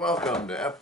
Welcome to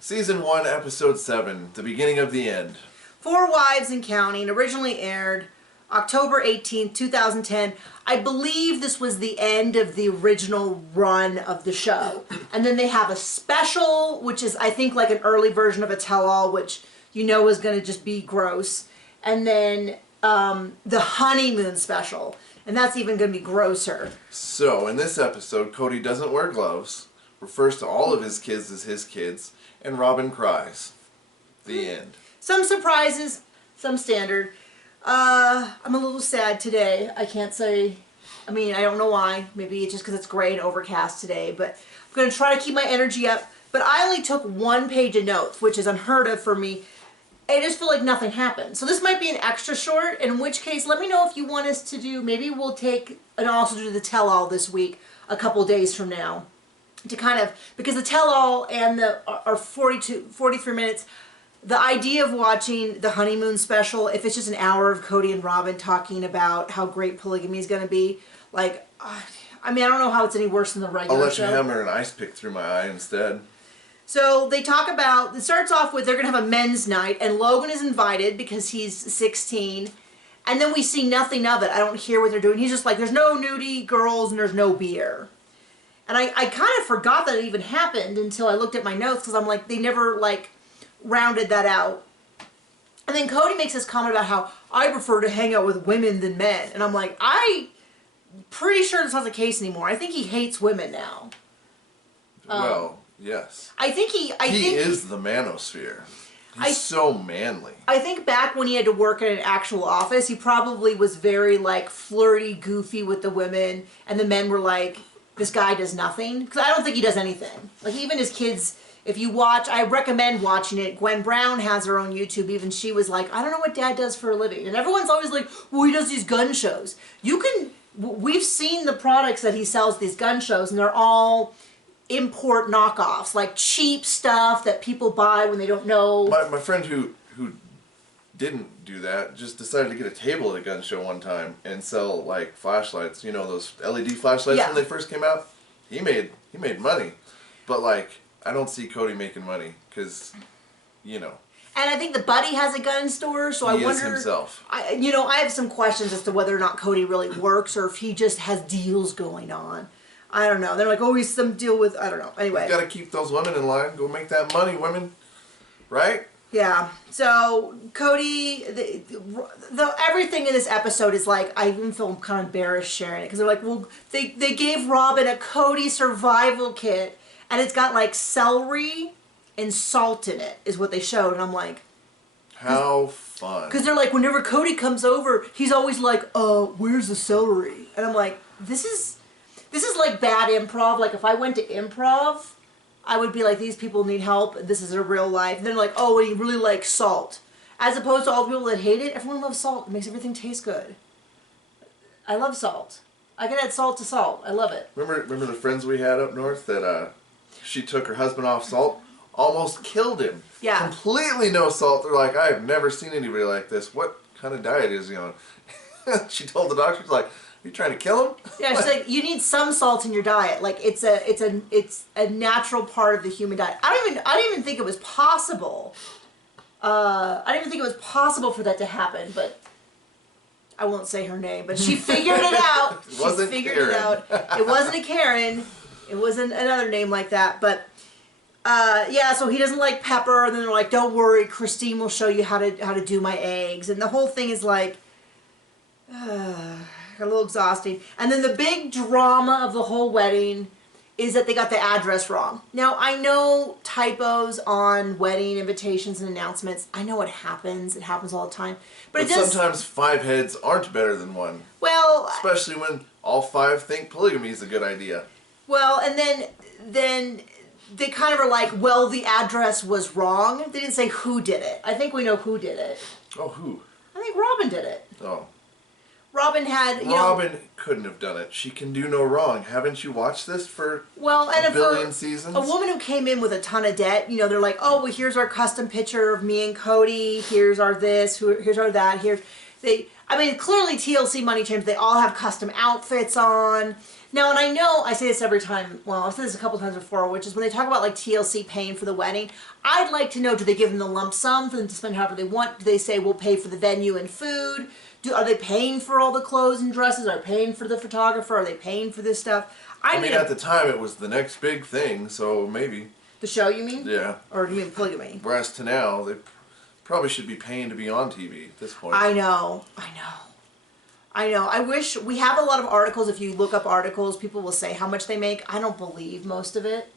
Season 1, Episode 7, The Beginning of the End. 4 Wives and Counting, originally aired October 18th, 2010. I believe this was the end of the original run of the show. And then they have a special, which is, I think, like an early version of a tell-all, which you know is going to just be gross. And then the honeymoon special. And that's even going to be grosser. So, in this episode, Cody doesn't wear gloves, refers to all of his kids as his kids, and Robin cries. The end. Some surprises, some standard. I'm a little sad today. I can't say, I don't know why. Maybe it's just because it's gray and overcast today, but I'm going to try to keep my energy up. But I only took 1 page of notes, which is unheard of for me. I just feel like nothing happened. So this might be an extra short, in which case, let me know if you want us to do, maybe we'll take and also do the tell-all this week, a couple days from now. To kind of, because the tell-all and are 43 minutes. The idea of watching the honeymoon special, if it's just an hour of Cody and Robin talking about how great polygamy is going to be, like, I don't know how it's any worse than the regular show. I'll let you hammer an ice pick through my eye instead. So they talk about, it starts off with they're going to have a men's night, and Logan is invited because he's 16, and then we see nothing of it. I don't hear what they're doing. He's just like, there's no nudie girls and there's no beer. And I kind of forgot that it even happened until I looked at my notes, because I'm like, they never, like, rounded that out. And then Cody makes this comment about how I prefer to hang out with women than men. And I'm like, I'm pretty sure that's not the case anymore. I think he hates women now. Well, yes. I think he is the manosphere. He's so manly. I think back when he had to work in an actual office, he probably was very, like, flirty, goofy with the women. And the men were like, this guy does nothing. Because I don't think he does anything. Like, even his kids, if you watch, I recommend watching it. Gwen Brown has her own YouTube. Even she was like, I don't know what Dad does for a living. And everyone's always like, well, he does these gun shows. We've seen the products that he sells at these gun shows, and they're all import knockoffs, like cheap stuff that people buy when they don't know. My friend who didn't do that just decided to get a table at a gun show one time and sell, like, flashlights. You know, those LED flashlights when they first came out? He made money. But, like, I don't see Cody making money because, you know. And I think the Buddy has a gun store, so I wonder. He is himself. I have some questions as to whether or not Cody really works or if he just has deals going on. I don't know. They're like, oh, he's some deal with, I don't know. Anyway. You gotta keep those women in line. Go make that money, women. Right? Yeah. So, Cody, everything in this episode is like, I even feel kind of embarrassed sharing it. Because they're like, well, they gave Robin a Cody survival kit. And it's got, like, celery and salt in it, is what they showed. And I'm like, how fun. Because they're like, whenever Cody comes over, he's always like, where's the celery? And I'm like, this is like bad improv. Like, if I went to improv, I would be like, these people need help. This is a real life. And they're like, oh, and he really likes salt. As opposed to all the people that hate it, everyone loves salt. It makes everything taste good. I love salt. I can add salt to salt. I love it. Remember the friends we had up north that she took her husband off salt? Almost killed him. Yeah. Completely no salt. They're like, I have never seen anybody like this. What kind of diet is he on? She told the doctor, she's like, are you trying to kill him? Yeah, she's like, you need some salt in your diet. Like, it's a natural part of the human diet. I didn't even think it was possible. I didn't even think it was possible for that to happen, but I won't say her name, but she figured it out. It wasn't Karen. It wasn't a Karen. It wasn't another name like that, but yeah, so he doesn't like pepper, and then they're like, don't worry, Christine will show you how to do my eggs. And the whole thing is like, a little exhausting. And then the big drama of the whole wedding is that they got the address wrong. Now, I know typos on wedding invitations and announcements. I know it happens. It happens all the time. But sometimes 5 heads aren't better than one. Well, especially when all 5 think polygamy is a good idea. Well, and then they kind of are like, well, the address was wrong. They didn't say who did it. I think we know who did it. Oh, who? I think Robin did it. Oh. Robin had, Robin couldn't have done it. She can do no wrong. Haven't you watched this for a billion seasons? A woman who came in with a ton of debt, they're like, oh, well, here's our custom picture of me and Cody. Here's our this. Here's our that. I mean, clearly TLC Money Changers, they all have custom outfits on. Now, and I know I say this every time, well, I've said this a couple times before, which is when they talk about like TLC paying for the wedding, I'd like to know, do they give them the lump sum for them to spend however they want? Do they say we'll pay for the venue and food? Are they paying for all the clothes and dresses? Are they paying for the photographer? Are they paying for this stuff? I mean, at the time it was the next big thing, so maybe. The show, you mean? Yeah. Or do you mean polygamy? Whereas to now, they probably should be paying to be on TV at this point. I know. I wish, we have a lot of articles. If you look up articles, people will say how much they make. I don't believe most of it.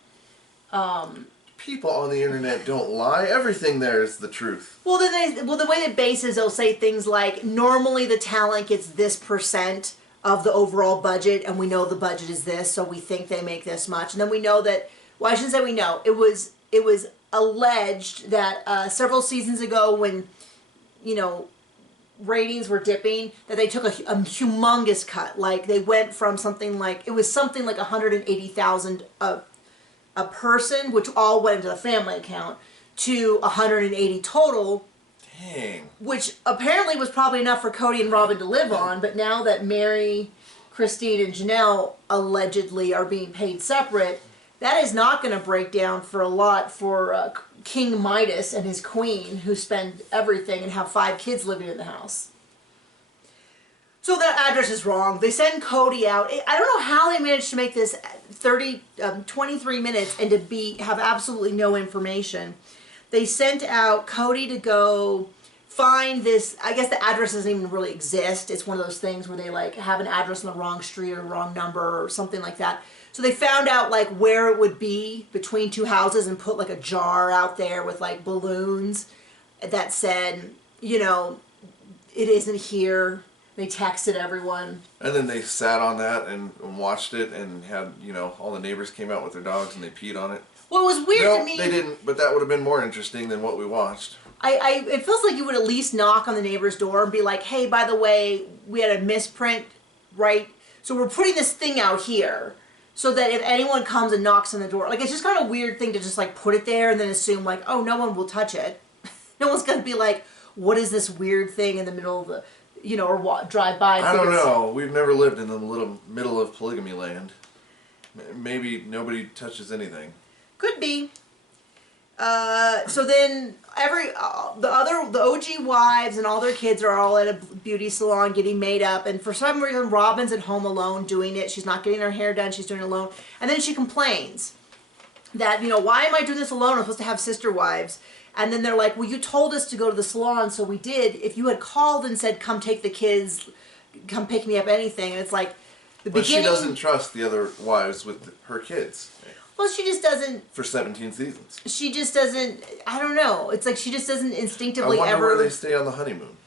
People on the internet don't lie. Everything there is the truth. Well, the way they base is, they'll say things like, normally the talent gets this percent of the overall budget, and we know the budget is this, so we think they make this much. And then we know that, well, I shouldn't say we know. It was alleged that several seasons ago, when, you know, ratings were dipping, that they took a humongous cut. Like, they went from something like 180,000 a person, which all went into the family account, to 180 total. Dang. Which apparently was probably enough for Cody and Robin to live on, but now that Mary, Christine, and Janelle allegedly are being paid separate, that is not going to break down for a lot for King Midas and his queen, who spend everything and have 5 kids living in the house. So that address is wrong. They send Cody out. I don't know how they managed to make this 23 minutes and to have absolutely no information. They sent out Cody to go find this. I guess the address doesn't even really exist. It's one of those things where they like have an address on the wrong street or wrong number or something like that. So they found out like where it would be between 2 houses and put like a jar out there with like balloons that said, you know, it isn't here. They texted everyone. And then they sat on that and watched it and had, you know, all the neighbors came out with their dogs and they peed on it. Well, it was weird to me. No, they didn't, but that would have been more interesting than what we watched. It feels like you would at least knock on the neighbor's door and be like, hey, by the way, we had a misprint, right? So we're putting this thing out here so that if anyone comes and knocks on the door, like, it's just kind of a weird thing to just like put it there and then assume like, oh, no one will touch it. No one's going to be like, what is this weird thing in the middle of the, you know, or drive by. I don't know. We've never lived in the little middle of polygamy land. Maybe nobody touches anything. Could be. So then the OG wives and all their kids are all at a beauty salon getting made up, and for some reason Robin's at home alone doing it. She's not getting her hair done. She's doing it alone, and then she complains that, you know, why am I doing this alone? I'm supposed to have sister wives. And then they're like, well, you told us to go to the salon, so we did. If you had called and said, come take the kids, come pick me up, anything, and it's like the beginning. But she doesn't trust the other wives with her kids. Well, she just doesn't. For 17 seasons. She just doesn't. I don't know. It's like she just doesn't instinctively I wonder ever. where they stay on the honeymoon.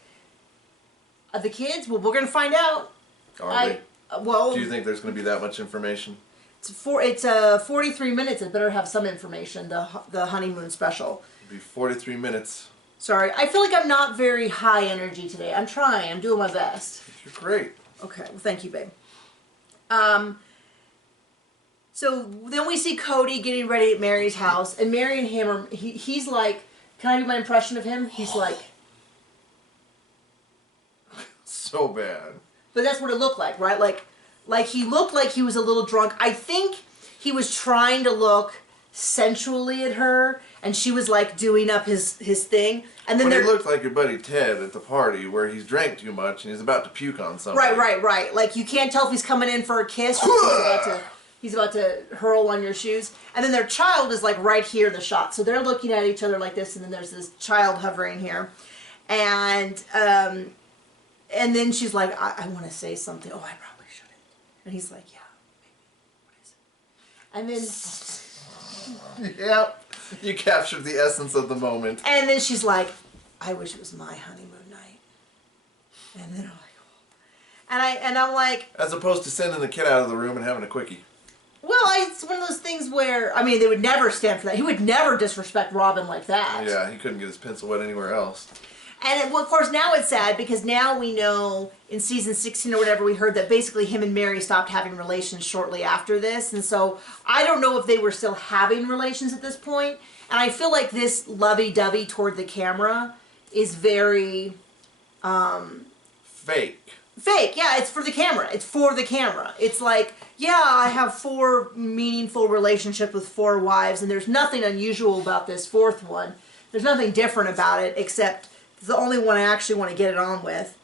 The kids? Well, we're gonna find out. Are they? Well. Do you think there's going to be that much information? It's 43 minutes. It better have some information. The honeymoon special. It'll be 43 minutes. Sorry, I feel like I'm not very high energy today. I'm trying. I'm doing my best. You're great. Okay. Well, thank you, babe. So then we see Cody getting ready at Mary's house, and Mary and him are, he's like, can I do my impression of him? He's like. So bad. But that's what it looked like, right? Like he looked like he was a little drunk. I think he was trying to look sensually at her, and she was like doing up his thing. And then he looked like your buddy Ted at the party where he's drank too much and he's about to puke on something. Right. Like you can't tell if he's coming in for a kiss or he's about to hurl on your shoes. And then their child is like right here in the shot. So they're looking at each other like this, and then there's this child hovering here. And then she's like, I want to say something. Oh, I probably shouldn't. And he's like, yeah, maybe. What is it? And then... Yep. You captured the essence of the moment. And then she's like, I wish it was my honeymoon night. And then I'm like, oh. And I'm like... As opposed to sending the kid out of the room and having a quickie. Well, it's one of those things where, I mean, they would never stand for that. He would never disrespect Robin like that. Yeah, he couldn't get his pencil wet anywhere else. And, well, of course, now it's sad because now we know in season 16 or whatever we heard that basically him and Mary stopped having relations shortly after this. And so I don't know if they were still having relations at this point. And I feel like this lovey-dovey toward the camera is very, fake. Fake, yeah, it's for the camera. It's for the camera. It's like, yeah, I have 4 meaningful relationships with 4 wives, and there's nothing unusual about this 4th one. There's nothing different about it, except it's the only one I actually want to get it on with.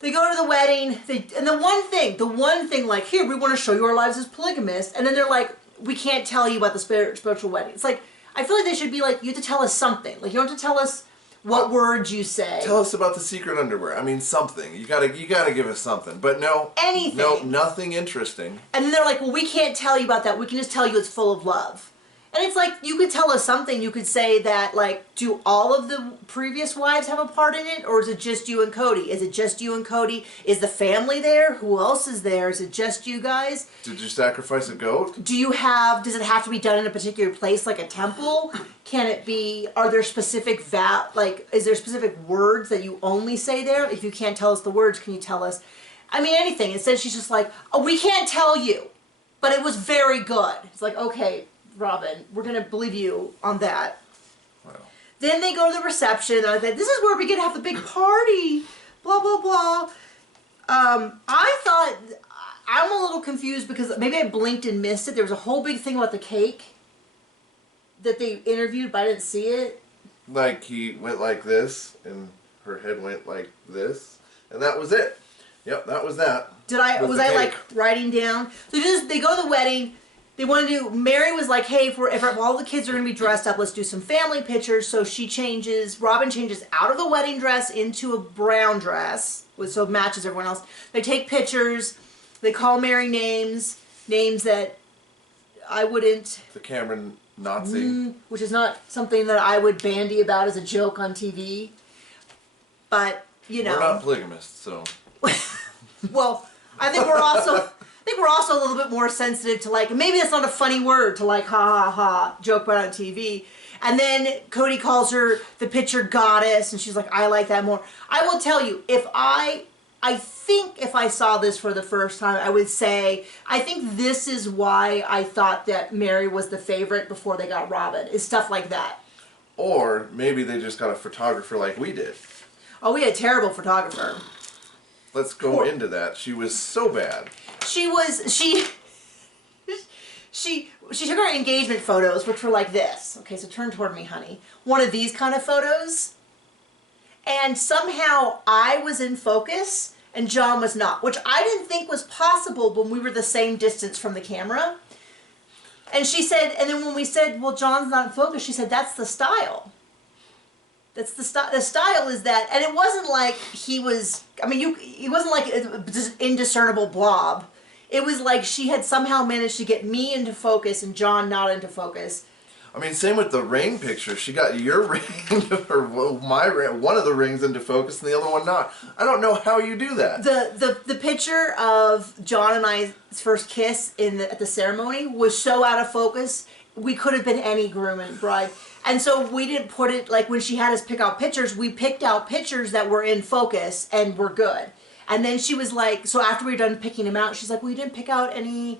They go to the wedding, and the one thing, like, here, we want to show you our lives as polygamists, and then they're like, we can't tell you about the spiritual wedding. It's like, I feel like they should be like, you have to tell us something. Like, you don't have to tell us what words you say. Tell us about the secret underwear. I mean, something. You gotta give us something. But no. Anything. No, nothing interesting. And then they're like, well, we can't tell you about that. We can just tell you it's full of love. And it's like, you could tell us something. You could say that, like, do all of the previous wives have a part in it? Or is it just you and Cody? Is it just you and Cody? Is the family there? Who else is there? Is it just you guys? Did you sacrifice a goat? Does it have to be done in a particular place, like a temple? Can it be, are there specific, is there specific words that you only say there? If you can't tell us the words, can you tell us? I mean, anything. Instead, she's just like, oh, we can't tell you. But it was very good. It's like, okay, Robin, we're going to believe you on that. Wow. Then they go to the reception, and I think, this is where we get to have the big party, blah, blah, blah. I thought, I'm a little confused because maybe I blinked and missed it. There was a whole big thing about the cake that they interviewed, but I didn't see it. Like, he went like this, and her head went like this, and that was it. Yep, that was that. Was I like writing down? So they go to the wedding. They want to do, Mary was like, hey, if all the kids are going to be dressed up, let's do some family pictures. So Robin changes out of the wedding dress into a brown dress, so it matches everyone else. They take pictures. They call Mary names that I wouldn't. The Cameron Nazi. Which is not something that I would bandy about as a joke on TV. But, you know. We're not polygamists, so. Well, I think we're also a little bit more sensitive to, like, maybe that's not a funny word to, like, ha ha ha, joke about on TV. And then Cody calls her the picture goddess, and she's like, I like that more. I will tell you, I think if I saw this for the first time, I would say, I think this is why I thought that Mary was the favorite before they got Robin, is stuff like that. Or maybe they just got a photographer like we did. Oh, we had a terrible photographer. Let's go into that. She was so bad. She took her engagement photos, which were like this. Okay, so turn toward me, honey. One of these kind of photos. And somehow I was in focus and John was not, which I didn't think was possible when we were the same distance from the camera. And she said, and then when we said, well, John's not in focus, she said, that's the style. That's the style. The style is that, and it wasn't like he was, he wasn't like an indiscernible blob. It was like she had somehow managed to get me into focus and John not into focus. I mean, same with the ring picture. She got your ring, or my ring, one of the rings into focus and the other one not. I don't know how you do that. The picture of John and I's first kiss at the ceremony was so out of focus. We could have been any groom and bride. And so we didn't put it, like when she had us pick out pictures, we picked out pictures that were in focus and were good. And then she was like, so after we were done picking them out, she's like, well, you didn't pick out any,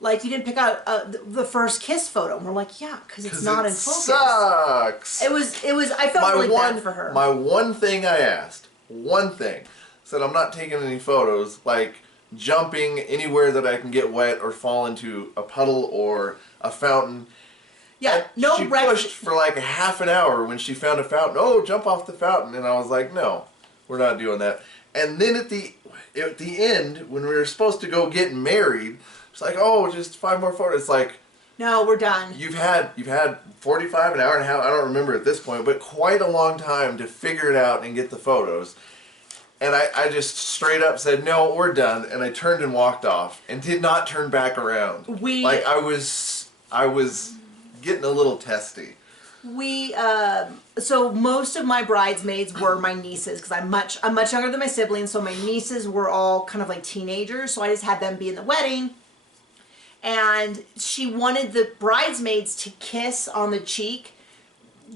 like you didn't pick out the first kiss photo. And we're like, yeah, because it's not in focus. Sucks. It was, I felt really bad for her. My one thing I asked, said I'm not taking any photos, like jumping anywhere that I can get wet or fall into a puddle or a fountain. Yeah, no. She pushed for like a half an hour when she found a fountain. Oh, jump off the fountain. And I was like, no, we're not doing that. And then at the end, when we were supposed to go get married, it's like, oh, just 5 more photos. It's like, no, we're done. You've had 45, an hour and a half, I don't remember at this point, but quite a long time to figure it out and get the photos. And I just straight up said, no, we're done. And I turned and walked off and did not turn back around. Like I was getting a little testy. So most of my bridesmaids were my nieces because I'm much younger than my siblings. So my nieces were all kind of like teenagers. So I just had them be in the wedding. And she wanted the bridesmaids to kiss on the cheek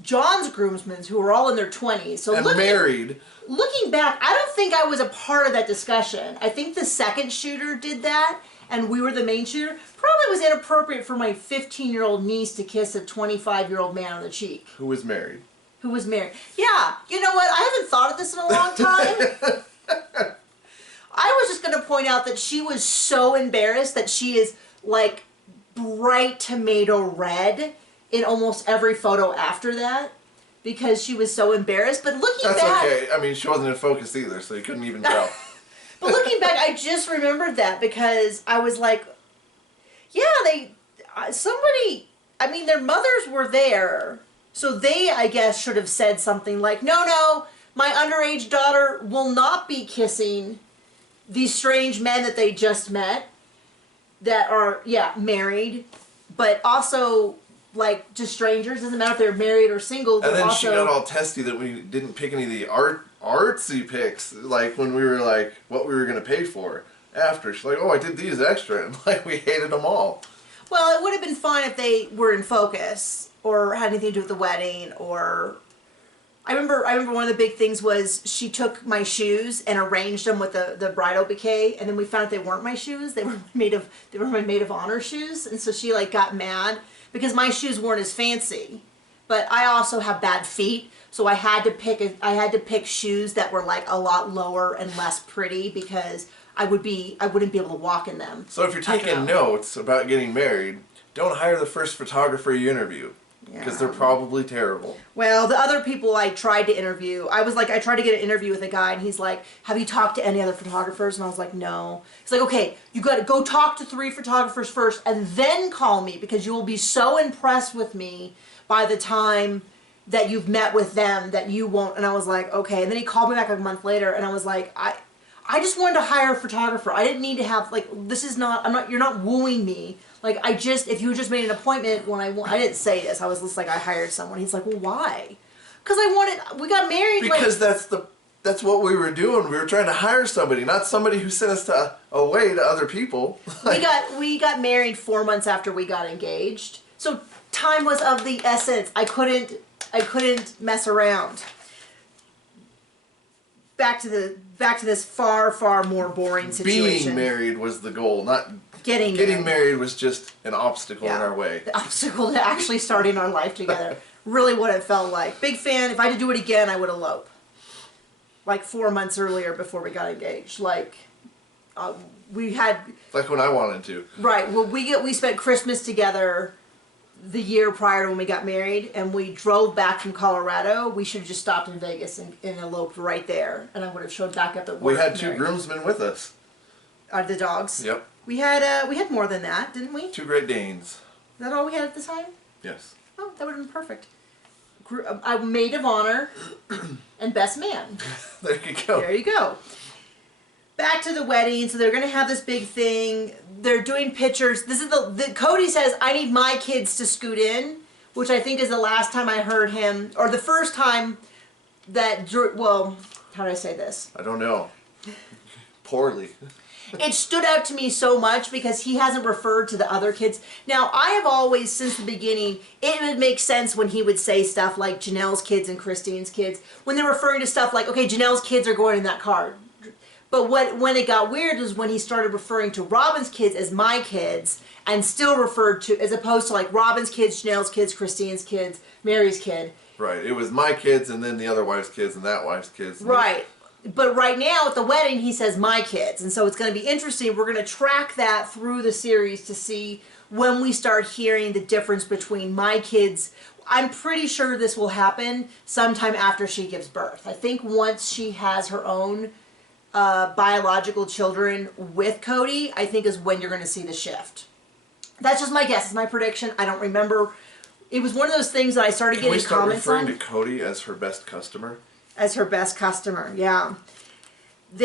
John's groomsmen, who were all in their 20s. So married. Looking back, I don't think I was a part of that discussion. I think the second shooter did that, and we were the main shooter. Probably was inappropriate for my 15-year-old niece to kiss a 25-year-old man on the cheek. Who was married. Yeah. You know what? I haven't thought of this in a long time. I was just going to point out that she was so embarrassed that she is like bright tomato red in almost every photo after that because she was so embarrassed. But looking back... That's okay. I mean, she wasn't in focus either, so you couldn't even tell. But looking back, I just remembered that because I was like, yeah, somebody, I mean, their mothers were there. So they, I guess, should have said something like, no, my underage daughter will not be kissing these strange men that they just met that are, married, but also, like, just strangers. Doesn't matter if they're married or single. And then also... she got all testy that we didn't pick any of the artsy pics, like when we were like, what we were going to pay for after. She's like, oh, I did these extra. And like, we hated them all. Well, it would have been fine if they were in focus or had anything to do with the wedding or... I remember one of the big things was she took my shoes and arranged them with the bridal bouquet, and then we found out they weren't my shoes. They were my maid of honor shoes, and so she like got mad because my shoes weren't as fancy. But I also have bad feet, so I had to pick shoes that were like a lot lower and less pretty because I wouldn't be able to walk in them. So if you're taking notes about getting married, don't hire the first photographer you interview. Because they're probably terrible. Well, the other people I tried to interview, I tried to get an interview with a guy, and he's like, have you talked to any other photographers? And I was like, no. He's like, okay, you got to go talk to 3 photographers first, and then call me, because you will be so impressed with me by the time that you've met with them that you won't. And I was like, okay. And then he called me back like a month later, and I was like, I just wanted to hire a photographer. I didn't need to have, like, you're not wooing me. Like, if you just made an appointment when I didn't say this, I was just like, I hired someone. He's like, well, why? Because we got married. Because that's what we were doing. We were trying to hire somebody, not somebody who sent us away to other people. We got married 4 months after we got engaged. So time was of the essence. I couldn't mess around. Back to this far, far more boring situation. Being married was the goal, not getting married was just an obstacle in our way. The obstacle to actually starting our life together. Really what it felt like. Big fan. If I had to do it again, I would elope. Like 4 months earlier before we got engaged. Like, we had... Like when I wanted to. Right. Well, we spent Christmas together the year prior to when we got married, and we drove back from Colorado. We should have just stopped in Vegas and eloped right there, and I would have showed back up at work. We had 2 groomsmen with us. The dogs? Yep. We had more than that, didn't we? 2 Great Danes. Is that all we had at the time? Yes. Oh, that would have been perfect. A maid of honor and best man. There you go. There you go. Back to the wedding. So they're going to have this big thing. They're doing pictures. This is Cody says, I need my kids to scoot in, which I think is the last time I heard him, or the first time that, well, how do I say this? I don't know. Poorly. It stood out to me so much because he hasn't referred to the other kids. Now, I have always, since the beginning, it would make sense when he would say stuff like Janelle's kids and Christine's kids, when they're referring to stuff like, okay, Janelle's kids are going in that car. But when it got weird was when he started referring to Robin's kids as my kids and still referred to, as opposed to like Robin's kids, Janelle's kids, Christine's kids, Mary's kid. Right. It was my kids and then the other wife's kids and that wife's kids. Right. But right now at the wedding, he says my kids. And so it's going to be interesting. We're going to track that through the series to see when we start hearing the difference between my kids. I'm pretty sure this will happen sometime after she gives birth. I think once she has her own biological children with Cody, I think is when you're going to see the shift. That's just my guess. It's my prediction. I don't remember. It was one of those things that I started getting comments on. Can we start referring to Cody as her best customer? As her best customer, yeah. And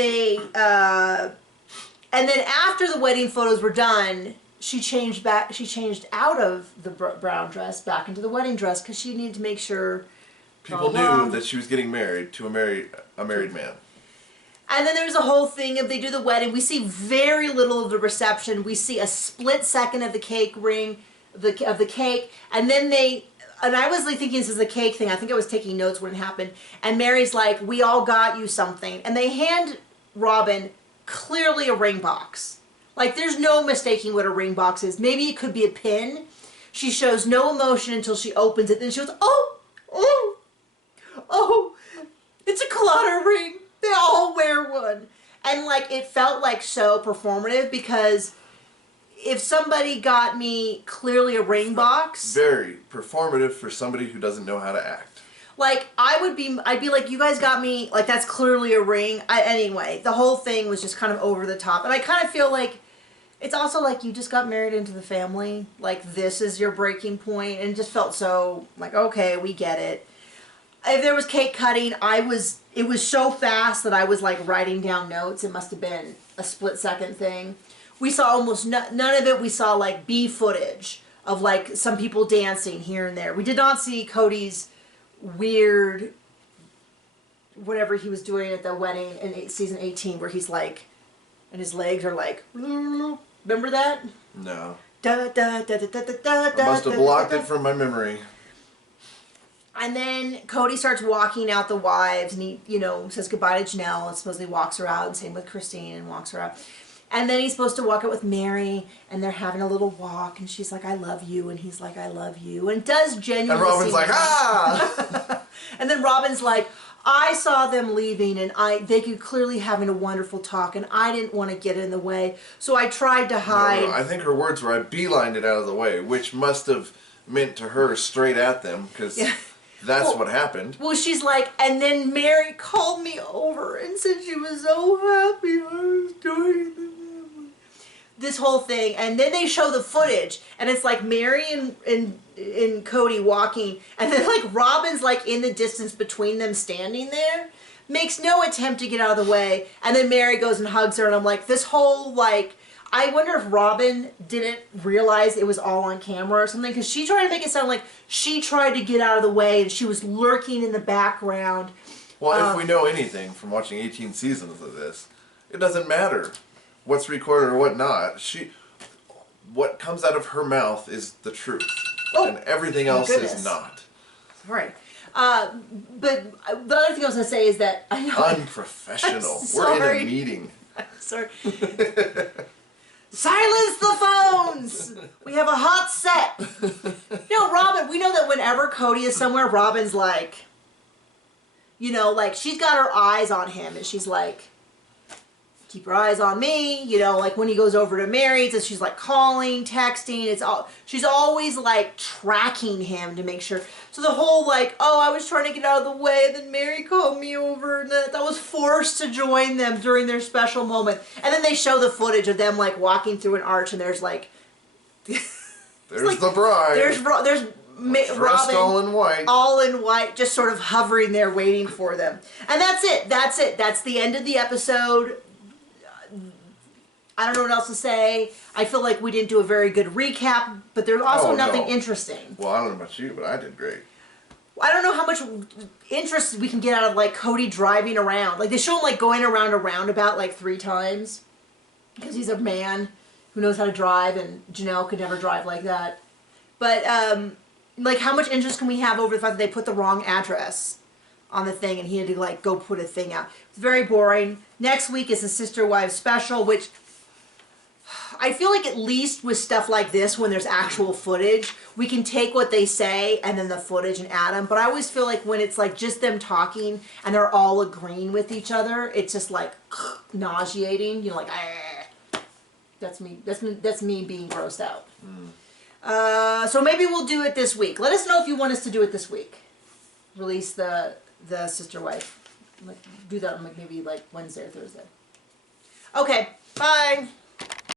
then after the wedding photos were done, she changed out of the brown dress back into the wedding dress because she needed to make sure people knew that she was getting married to a married man. And then there's a whole thing of they do the wedding. We see very little of the reception. We see a split second of the cake ring, of the cake, and then and I was like thinking this is a cake thing. I think I was taking notes when it happened. And Mary's like, we all got you something. And they hand Robin clearly a ring box. Like, there's no mistaking what a ring box is. Maybe it could be a pin. She shows no emotion until she opens it. Then she goes, oh, it's a clutter ring. They all wear one. And like it felt like so performative because if somebody got me clearly a ring box, very performative for somebody who doesn't know how to act. Like I'd be like, you guys got me, like that's clearly a ring. Anyway, the whole thing was just kind of over the top, and I kind of feel like it's also like you just got married into the family. Like this is your breaking point, and it just felt so like, okay, we get it. If there was cake cutting, it was so fast that I was like writing down notes. It must have been a split-second thing. We saw almost none of it. We saw like B footage of like some people dancing here and there. We did not see Cody's weird whatever he was doing at the wedding in season 18 where he's like, and his legs are like, remember that? No. Da, da, da, da, da, da, I must have blocked it from my memory. And then Cody starts walking out the wives, and he, you know, says goodbye to Janelle, and supposedly walks her out, and same with Christine, and walks her out. And then he's supposed to walk out with Mary, and they're having a little walk, and she's like, I love you, and he's like, I love you, and does genuinely. And Robin's like, ah! And then Robin's like, I saw them leaving, and they could clearly having a wonderful talk, and I didn't want to get in the way, so I tried to hide. No, I think her words were, I beelined it out of the way, which must have meant to her straight at them, because that's what happened. Well, she's like, and then Mary called me over and said she was so happy I was doing this whole thing. And then they show the footage, and it's like Mary and Cody walking, and then like Robin's like in the distance between them standing there, makes no attempt to get out of the way, and then Mary goes and hugs her, and I'm like, this whole like, I wonder if Robin didn't realize it was all on camera or something, because she tried to make it sound like she tried to get out of the way and she was lurking in the background. Well, if we know anything from watching 18 seasons of this, it doesn't matter what's recorded or what not. What comes out of her mouth is the truth, and everything else is not. Right. But the other thing I was going to say is that I know unprofessional. We're in a meeting. I'm sorry. Silence the phones! We have a hot set. You know, Robin, we know that whenever Cody is somewhere, Robin's like, you know, like she's got her eyes on him, and she's like, keep your eyes on me, you know, like when he goes over to Mary's, and she's like calling, texting, she's always like tracking him to make sure. So the whole like, oh, I was trying to get out of the way, and then Mary called me over, and that was forced to join them during their special moment. And then they show the footage of them like walking through an arch, and there's like, there's like, the bride. There's Robin all in white, just sort of hovering there waiting for them. And that's it. That's the end of the episode. I don't know what else to say. I feel like we didn't do a very good recap, but there's also nothing interesting. Well, I don't know about you, but I did great. I don't know how much interest we can get out of like Cody driving around. Like they show him like going around a roundabout like 3 times because he's a man who knows how to drive, and Janelle could never drive like that. But like how much interest can we have over the fact that they put the wrong address on the thing and he had to like go put a thing out? It's very boring. Next week is the Sister Wives special, which I feel like at least with stuff like this, when there's actual footage, we can take what they say and then the footage and add them. But I always feel like when it's like just them talking and they're all agreeing with each other, it's just like nauseating. You know, like, that's me. That's me being grossed out. So maybe we'll do it this week. Let us know if you want us to do it this week. Release the Sister Wife. Like, do that on like maybe like Wednesday or Thursday. Okay. Bye.